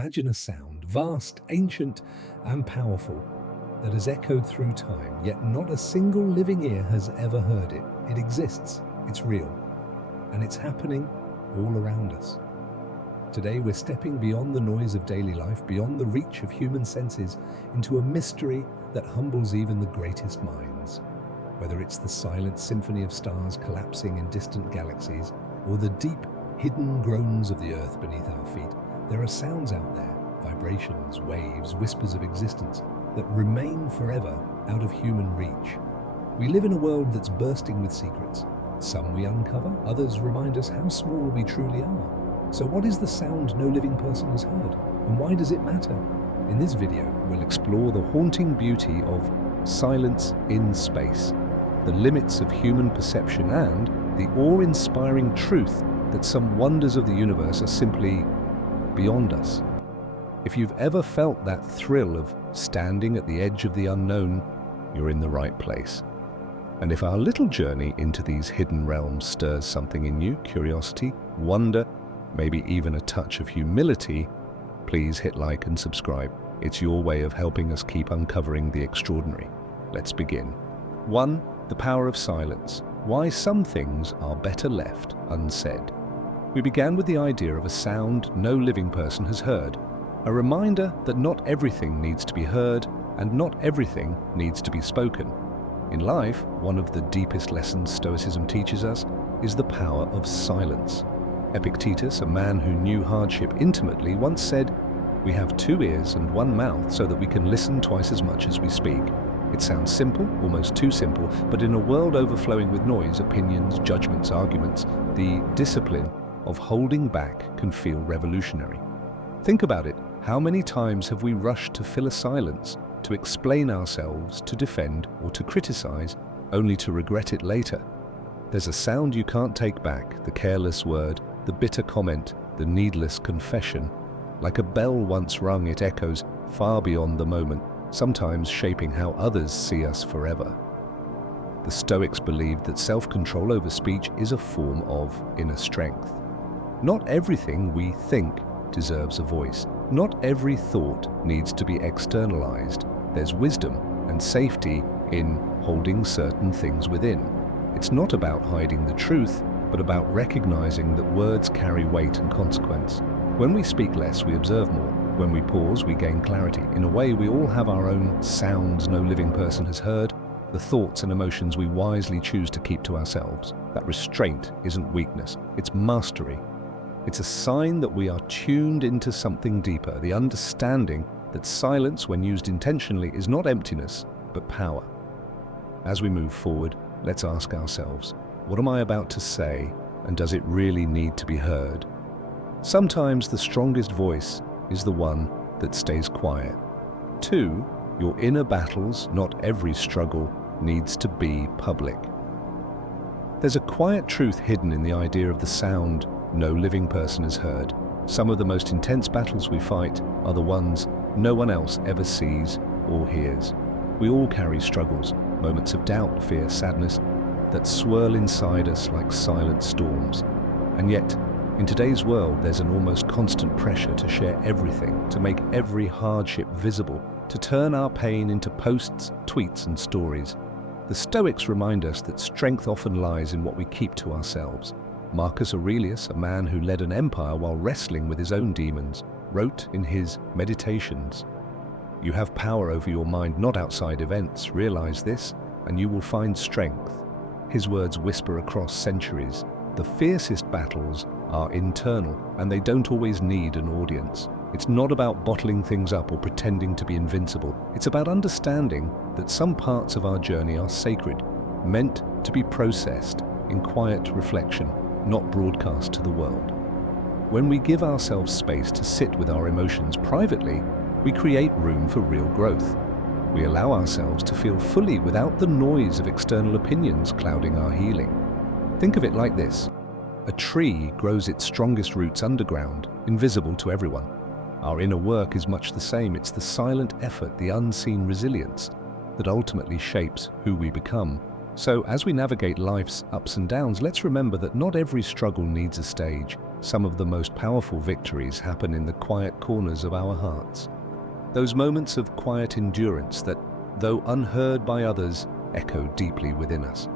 Imagine a sound, vast, ancient, and powerful, that has echoed through time, yet not a single living ear has ever heard it. It exists, it's real, and it's happening all around us. Today, we're stepping beyond the noise of daily life, beyond the reach of human senses, into a mystery that humbles even the greatest minds. Whether it's the silent symphony of stars collapsing in distant galaxies, or the deep, hidden groans of the earth beneath our feet, there are sounds out there, vibrations, waves, whispers of existence, that remain forever out of human reach. We live in a world that's bursting with secrets. Some we uncover, others remind us how small we truly are. So what is the sound no living person has heard, and why does it matter? In this video, we'll explore the haunting beauty of silence in space, the limits of human perception, and the awe-inspiring truth that some wonders of the universe are simply beyond us. If you've ever felt that thrill of standing at the edge of the unknown, you're in the right place. And if our little journey into these hidden realms stirs something in you, curiosity, wonder, maybe even a touch of humility, please hit like and subscribe. It's your way of helping us keep uncovering the extraordinary. Let's begin. 1. The power of silence. Why some things are better left unsaid. We began with the idea of a sound no living person has heard, a reminder that not everything needs to be heard and not everything needs to be spoken. In life, one of the deepest lessons Stoicism teaches us is the power of silence. Epictetus, a man who knew hardship intimately, once said, "We have 2 ears and 1 mouth so that we can listen twice as much as we speak." It sounds simple, almost too simple, but in a world overflowing with noise, opinions, judgments, arguments, the discipline of holding back can feel revolutionary. Think about it. How many times have we rushed to fill a silence, to explain ourselves, to defend, or to criticize, only to regret it later? There's a sound you can't take back, the careless word, the bitter comment, the needless confession. Like a bell once rung, it echoes far beyond the moment, sometimes shaping how others see us forever. The Stoics believed that self-control over speech is a form of inner strength. Not everything we think deserves a voice. Not every thought needs to be externalized. There's wisdom and safety in holding certain things within. It's not about hiding the truth, but about recognizing that words carry weight and consequence. When we speak less, we observe more. When we pause, we gain clarity. In a way, we all have our own sounds no living person has heard, the thoughts and emotions we wisely choose to keep to ourselves. That restraint isn't weakness, it's mastery. It's a sign that we are tuned into something deeper, the understanding that silence, when used intentionally, is not emptiness, but power. As we move forward, let's ask ourselves, what am I about to say, and does it really need to be heard? Sometimes the strongest voice is the one that stays quiet. 2. Your inner battles, not every struggle needs to be public. There's a quiet truth hidden in the idea of the sound no living person has heard. Some of the most intense battles we fight are the ones no one else ever sees or hears. We all carry struggles, moments of doubt, fear, sadness, that swirl inside us like silent storms. And yet, in today's world, there's an almost constant pressure to share everything, to make every hardship visible, to turn our pain into posts, tweets, and stories. The Stoics remind us that strength often lies in what we keep to ourselves. Marcus Aurelius, a man who led an empire while wrestling with his own demons, wrote in his Meditations, "You have power over your mind, not outside events. Realize this, and you will find strength." His words whisper across centuries. The fiercest battles are internal, and they don't always need an audience. It's not about bottling things up or pretending to be invincible. It's about understanding that some parts of our journey are sacred, meant to be processed in quiet reflection, not broadcast to the world. When we give ourselves space to sit with our emotions privately, we create room for real growth. We allow ourselves to feel fully without the noise of external opinions clouding our healing. Think of it like this. A tree grows its strongest roots underground, invisible to everyone. Our inner work is much the same. It's the silent effort, the unseen resilience, that ultimately shapes who we become. So as we navigate life's ups and downs, let's remember that not every struggle needs a stage. Some of the most powerful victories happen in the quiet corners of our hearts. Those moments of quiet endurance that, though unheard by others, echo deeply within us.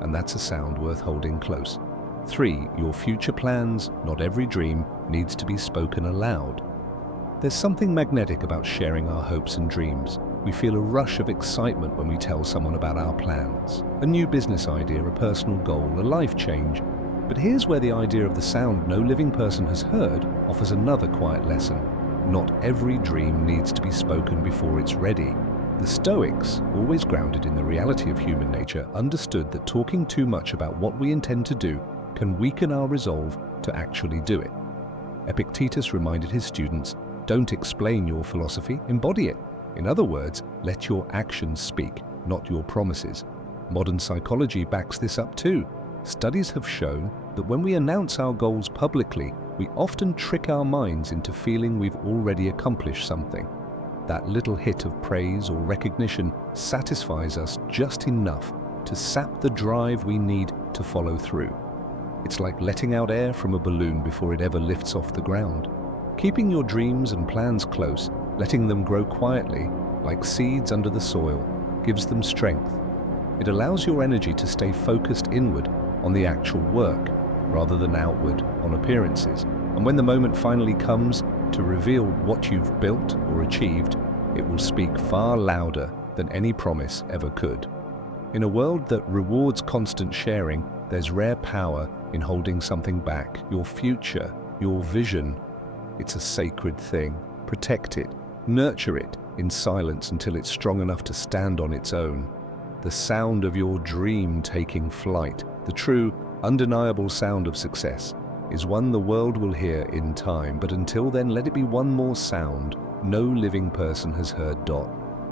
And that's a sound worth holding close. 3. Your future plans. Not every dream needs to be spoken aloud. There's something magnetic about sharing our hopes and dreams. We feel a rush of excitement when we tell someone about our plans. A new business idea, a personal goal, a life change. But here's where the idea of the sound no living person has heard offers another quiet lesson. Not every dream needs to be spoken before it's ready. The Stoics, always grounded in the reality of human nature, understood that talking too much about what we intend to do can weaken our resolve to actually do it. Epictetus reminded his students, don't explain your philosophy, embody it. In other words, let your actions speak, not your promises. Modern psychology backs this up too. Studies have shown that when we announce our goals publicly, we often trick our minds into feeling we've already accomplished something. That little hit of praise or recognition satisfies us just enough to sap the drive we need to follow through. It's like letting out air from a balloon before it ever lifts off the ground. Keeping your dreams and plans close, letting them grow quietly, like seeds under the soil, gives them strength. It allows your energy to stay focused inward on the actual work, rather than outward on appearances. And when the moment finally comes to reveal what you've built or achieved, it will speak far louder than any promise ever could. In a world that rewards constant sharing, there's rare power in holding something back. Your future, your vision, it's a sacred thing. Protect it, nurture it in silence until it's strong enough to stand on its own. The sound of your dream taking flight, the true, undeniable sound of success, is one the world will hear in time, but until then let it be one more sound no living person has heard.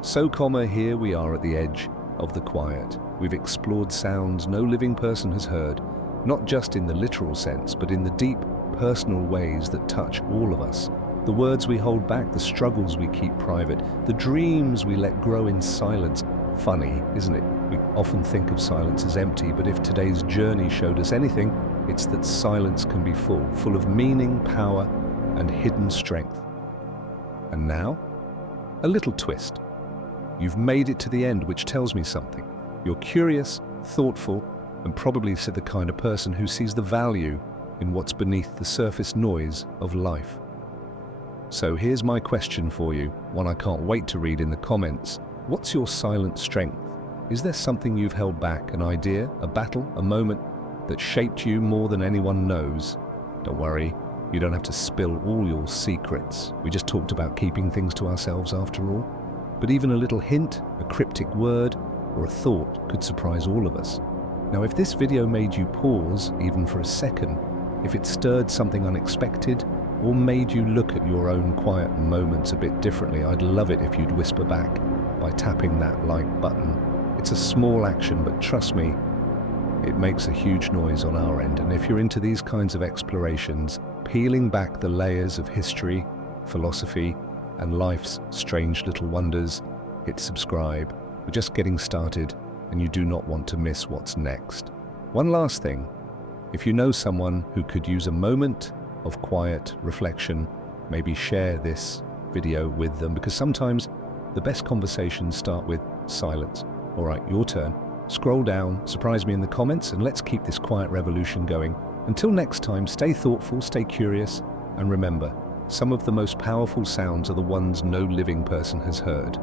So, here we are at the edge of the quiet. We've explored sounds no living person has heard, not just in the literal sense, but in the deep, personal ways that touch all of us. The words we hold back, the struggles we keep private, the dreams we let grow in silence. Funny, isn't it? We often think of silence as empty, but if today's journey showed us anything, it's that silence can be full of meaning, power, and hidden strength. And now, a little twist. You've made it to the end, which tells me something. You're curious, thoughtful, and probably the kind of person who sees the value in what's beneath the surface noise of life. So here's my question for you, one I can't wait to read in the comments. What's your silent strength? Is there something you've held back, an idea, a battle, a moment that shaped you more than anyone knows? Don't worry, you don't have to spill all your secrets. We just talked about keeping things to ourselves after all. But even a little hint, a cryptic word, or a thought could surprise all of us. Now, if this video made you pause, even for a second, if it stirred something unexpected, or made you look at your own quiet moments a bit differently, I'd love it if you'd whisper back by tapping that like button. It's a small action, but trust me, it makes a huge noise on our end. And if you're into these kinds of explorations, peeling back the layers of history, philosophy, and life's strange little wonders, hit subscribe. We're just getting started, and you do not want to miss what's next. One last thing, if you know someone who could use a moment of quiet reflection, maybe share this video with them, because sometimes the best conversations start with silence. All right, your turn. Scroll down, surprise me in the comments, and let's keep this quiet revolution going. Until next time, stay thoughtful, stay curious, and remember, some of the most powerful sounds are the ones no living person has heard.